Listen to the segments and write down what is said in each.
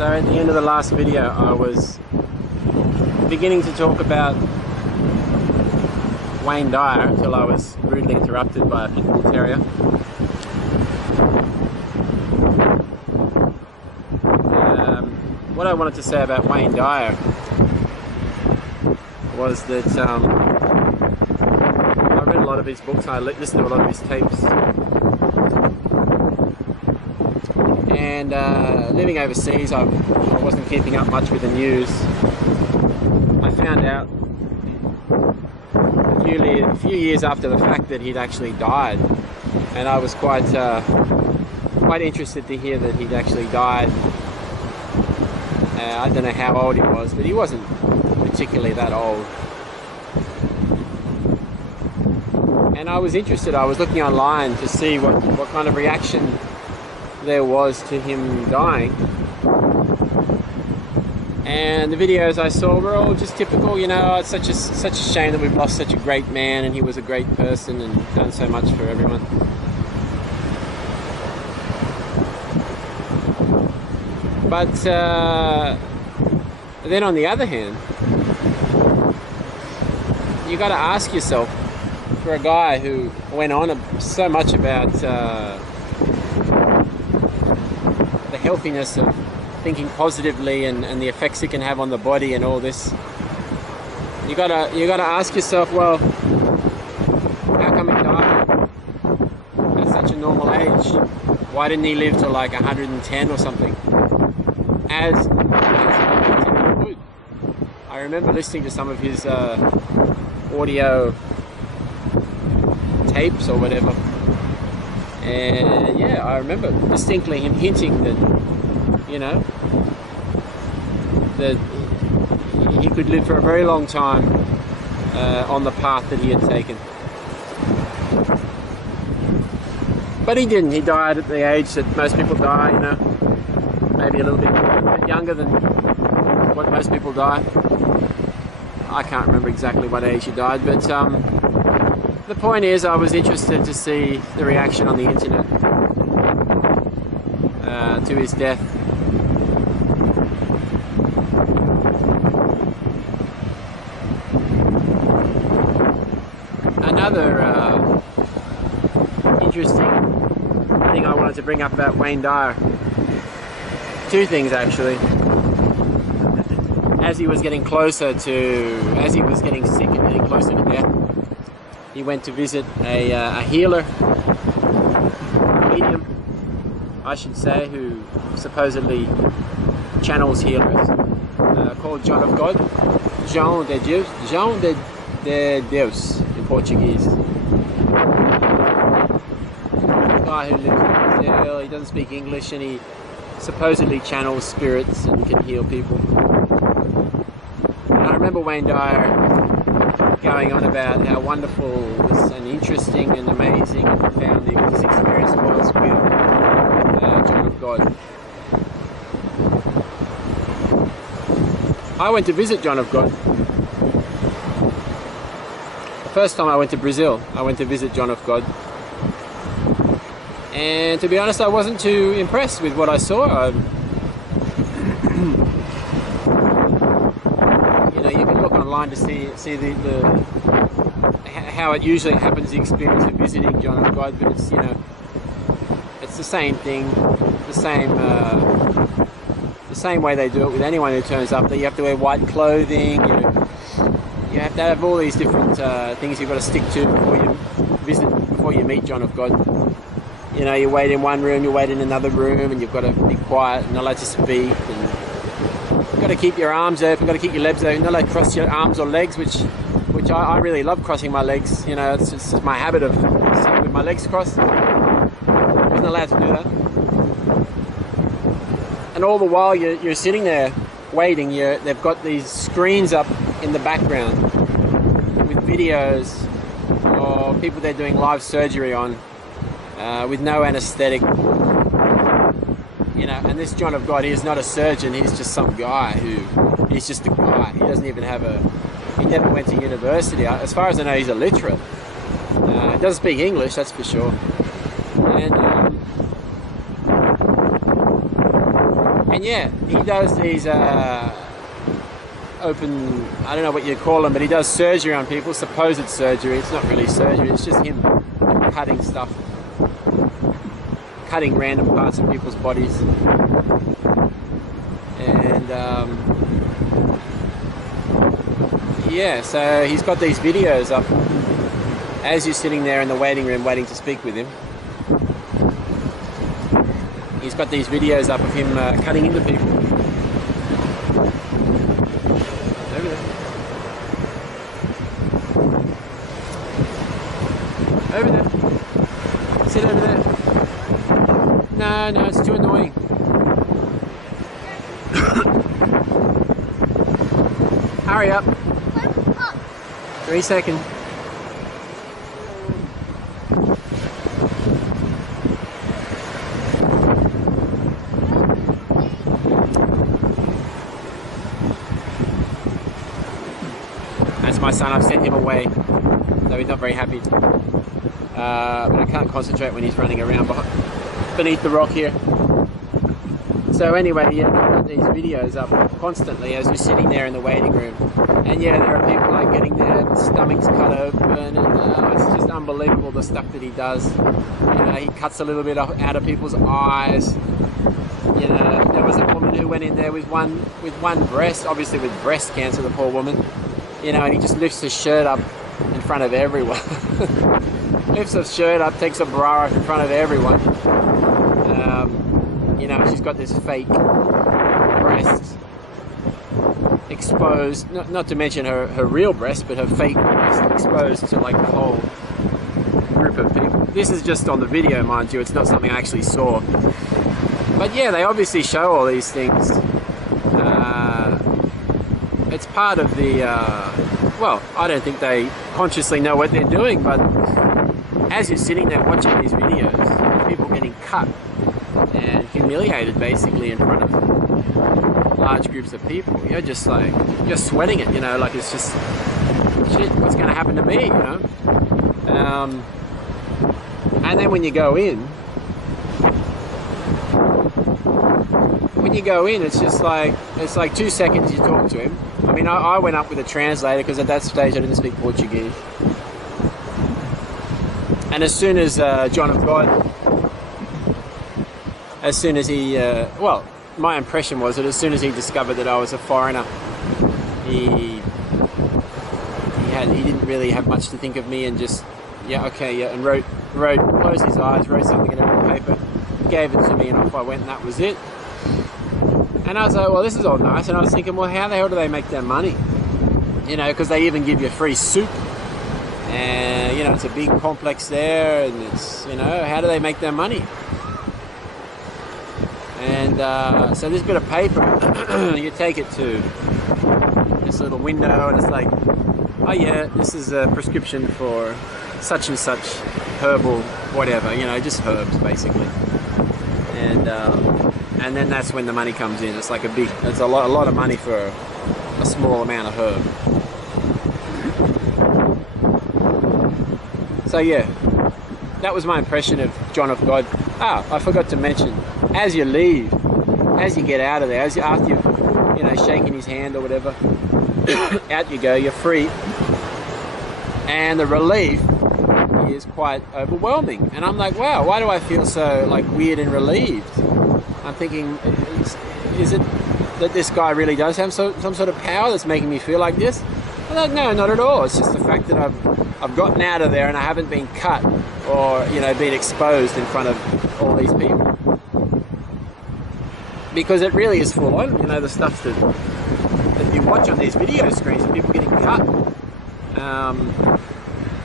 So at the end of the last video, I was beginning to talk about Wayne Dyer until I was rudely interrupted by a pit bull terrier. What I wanted to say about Wayne Dyer was that I read a lot of his books, I listened to a lot of his tapes, and living overseas, I wasn't keeping up much with the news. I found out a few years after the fact that he'd actually died, and I was quite interested to hear that he'd actually died. I don't know how old he was, but he wasn't particularly that old. And I was interested, I was looking online to see what kind of reaction there was to him dying. And the videos I saw were all just typical, you know, it's such a shame that we've lost such a great man, and he was a great person and done so much for everyone. But then on the other hand, you got to ask yourself, for a guy who went on so much about the healthiness of thinking positively and the effects it can have on the body and all this, you gotta ask yourself, well, how come he died at such a normal age? Why didn't he live to like 110 or something? As he would. I remember listening to some of his audio tapes or whatever, and yeah, I remember distinctly him hinting that, you know, that he could live for a very long time on the path that he had taken. But he didn't. He died at the age that most people die, you know, maybe a little bit younger than what most people die. I can't remember exactly what age he died, but the point is, I was interested to see the reaction on the internet to his death. Another interesting thing I wanted to bring up about Wayne Dyer, two things actually. As he was getting sick and getting closer to death, he went to visit a healer, a medium, I should say, who supposedly channels healers, called John of God, João de Deus in Portuguese. A guy who lives in Brazil, he doesn't speak English, and he supposedly channels spirits and can heal people. And I remember Wayne Dyer going on about how wonderful and interesting and amazing and profound this experience was with John of God. I went to visit John of God. The first time I went to Brazil, I went to visit John of God. And to be honest, I wasn't too impressed with what I saw. You know, you can look online to see how it usually happens, the experience of visiting John of God, but it's, you know, it's the same thing, the same way they do it with anyone who turns up. That you have to wear white clothing, you have to have all these different things you've got to stick to before you meet John of God. You know, you wait in one room, you wait in another room, and you've got to be quiet and not allowed to speak, and you've got to keep your arms open, you've got to keep your legs open, not allowed to cross your arms or legs, which I really love crossing my legs. You know, it's just my habit of sitting with my legs crossed. I wasn't allowed to do that. And all the while you're sitting there waiting, they've got these screens up in the background with videos of people they're doing live surgery on, with no anesthetic. You know, and this John of God, he is not a surgeon, he's just some guy he's just a guy. He doesn't even have he never went to university. As far as I know, he's illiterate. He doesn't speak English, that's for sure. And And yeah, he does these open, I don't know what you call them, but he does surgery on people, supposed surgery. It's not really surgery, it's just him cutting stuff, cutting random parts of people's bodies. And yeah, so he's got these videos up as you're sitting there in the waiting room waiting to speak with him. He's got these videos up of him cutting into people. Over there. Over there. Sit over there. No, it's too annoying. 'Hurry up. 3 seconds. That's my son. I've sent him away, so he's not very happy. But I can't concentrate when he's running around beneath the rock here. So anyway, yeah, I've got these videos up constantly as you're sitting there in the waiting room. And yeah, there are people like getting their stomachs cut open, and it's just unbelievable the stuff that he does. You know, he cuts a little bit out of people's eyes. You know, there was a woman who went in there with one breast, obviously with breast cancer, the poor woman. You know, and he just lifts his shirt up in front of everyone. Lifts his shirt up, takes a bra off in front of everyone. You know, she's got this fake breast exposed, not to mention her real breast, but her fake breast exposed to like the whole group of people. This is just on the video, mind you, it's not something I actually saw. But yeah, they obviously show all these things. It's part of the, well, I don't think they consciously know what they're doing, but as you're sitting there watching these videos, people getting cut and humiliated basically in front of large groups of people, you're just like, you're sweating it, you know, like it's just, shit, what's going to happen to me, you know? And then when you go in, it's just like, it's like 2 seconds you talk to him. I mean, I went up with a translator because at that stage I didn't speak Portuguese. And as soon as John of God, as soon as he, well, my impression was that as soon as he discovered that I was a foreigner, he didn't really have much to think of me, and just, yeah, okay, yeah, and closed his eyes, wrote something in a paper, gave it to me, and off I went, and that was it. And I was like, well, this is all nice. And I was thinking, well, how the hell do they make their money? You know, because they even give you free soup. And, you know, it's a big complex there. And it's, you know, how do they make their money? And so this bit of paper, you take it to this little window. And it's like, oh, yeah, this is a prescription for such and such herbal whatever. You know, just herbs, basically. And then that's when the money comes in. It's like it's a lot of money for a small amount of herb. So yeah, that was my impression of John of God. Ah, I forgot to mention, as you leave, as you get out of there, after you've, you know, shaking his hand or whatever, out you go, you're free. And the relief is quite overwhelming. And I'm like, wow, why do I feel so like weird and relieved? I'm thinking, is it that this guy really does have some sort of power that's making me feel like this? I'm like, no, not at all. It's just the fact that I've gotten out of there and I haven't been cut or, you know, been exposed in front of all these people. Because it really is full on, you know, the stuff that you watch on these video screens of people getting cut.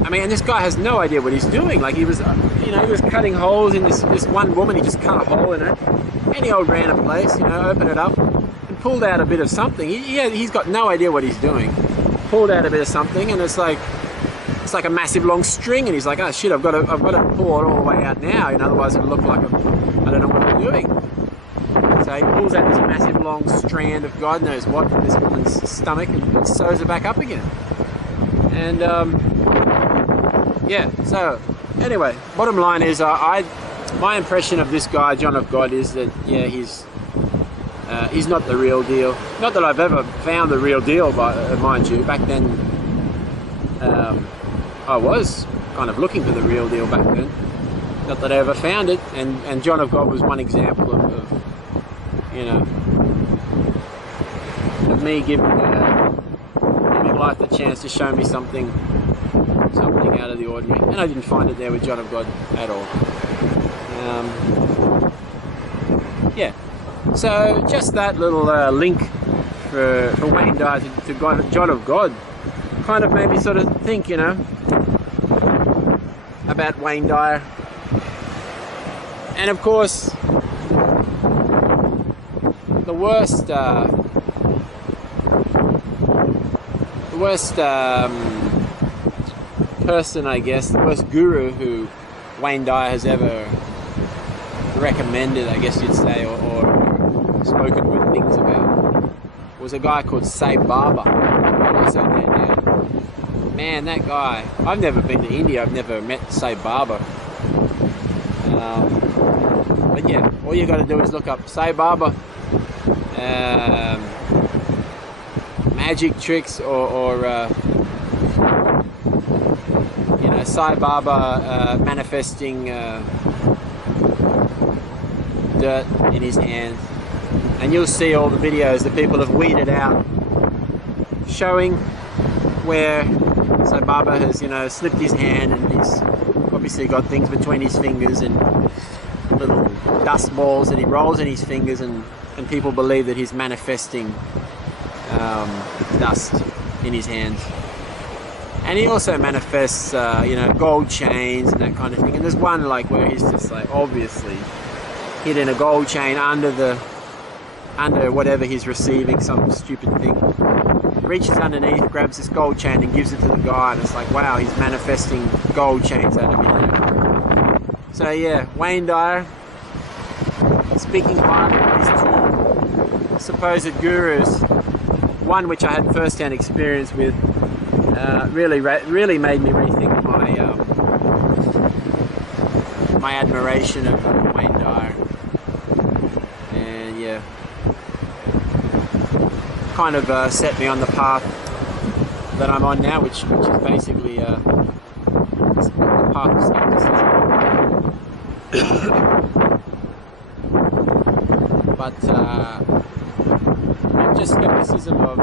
I mean, and this guy has no idea what he's doing. Like, he was, you know, he was cutting holes in this one woman. He just cut a hole in it. Any old random place, you know, opened it up and pulled out a bit of something. He's got no idea what he's doing. Pulled out a bit of something, and it's like a massive long string. And he's like, oh shit, I've got to pull it all the way out now. And otherwise it'll look like I don't know what I'm doing. So he pulls out this massive long strand of God knows what from this woman's stomach and sews it back up again. And yeah, so anyway, bottom line is my impression of this guy, John of God, is that, yeah, he's He's not the real deal. Not that I've ever found the real deal, mind you. Back then, I was kind of looking for the real deal back then. Not that I ever found it, and John of God was one example of you know, of me giving life the chance to show me something out of the ordinary, and I didn't find it there with John of God at all. Yeah, so just that little link for Wayne Dyer to John of God kind of made me sort of think, you know, about Wayne Dyer. And of course, the worst person, I guess, the worst guru who Wayne Dyer has ever recommended, I guess you'd say, or spoken good things about, was a guy called Sai Baba. Also dead now. Man, that guy, I've never been to India, I've never met Sai Baba. But yeah, all you got to do is look up Sai Baba, magic tricks, or you know, Sai Baba manifesting dirt in his hands, and you'll see all the videos that people have weeded out showing where Sai Baba has, you know, slipped his hand, and he's obviously got things between his fingers and little dust balls that he rolls in his fingers, and people believe that he's manifesting dust in his hands. And he also manifests, you know, gold chains and that kind of thing. And there's one like where he's just like obviously hidden a gold chain under whatever he's receiving, some stupid thing. Reaches underneath, grabs this gold chain and gives it to the guy, and it's like, wow, he's manifesting gold chains out of me. So yeah, Wayne Dyer, speaking highly of these two supposed gurus, one which I had first-hand experience with, really made me rethink my admiration of Wayne Dyer, and yeah, kind of set me on the path that I'm on now, which is basically the path of skepticism. But not just skepticism of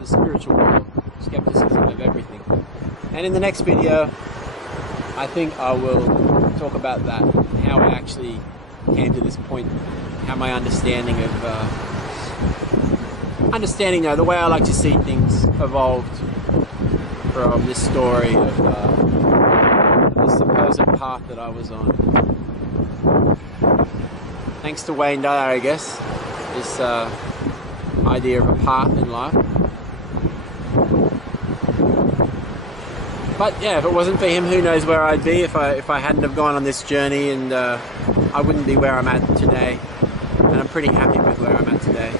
the spiritual world, skepticism of everything. And in the next video, I think I will talk about that, how I actually came to this point, how my understanding of the way I like to see things evolved from this story of the supposed path that I was on. Thanks to Wayne Dyer, I guess, this idea of a path in life. But yeah, if it wasn't for him, who knows where I'd be if I hadn't have gone on this journey, and I wouldn't be where I'm at today. And I'm pretty happy with where I'm at today.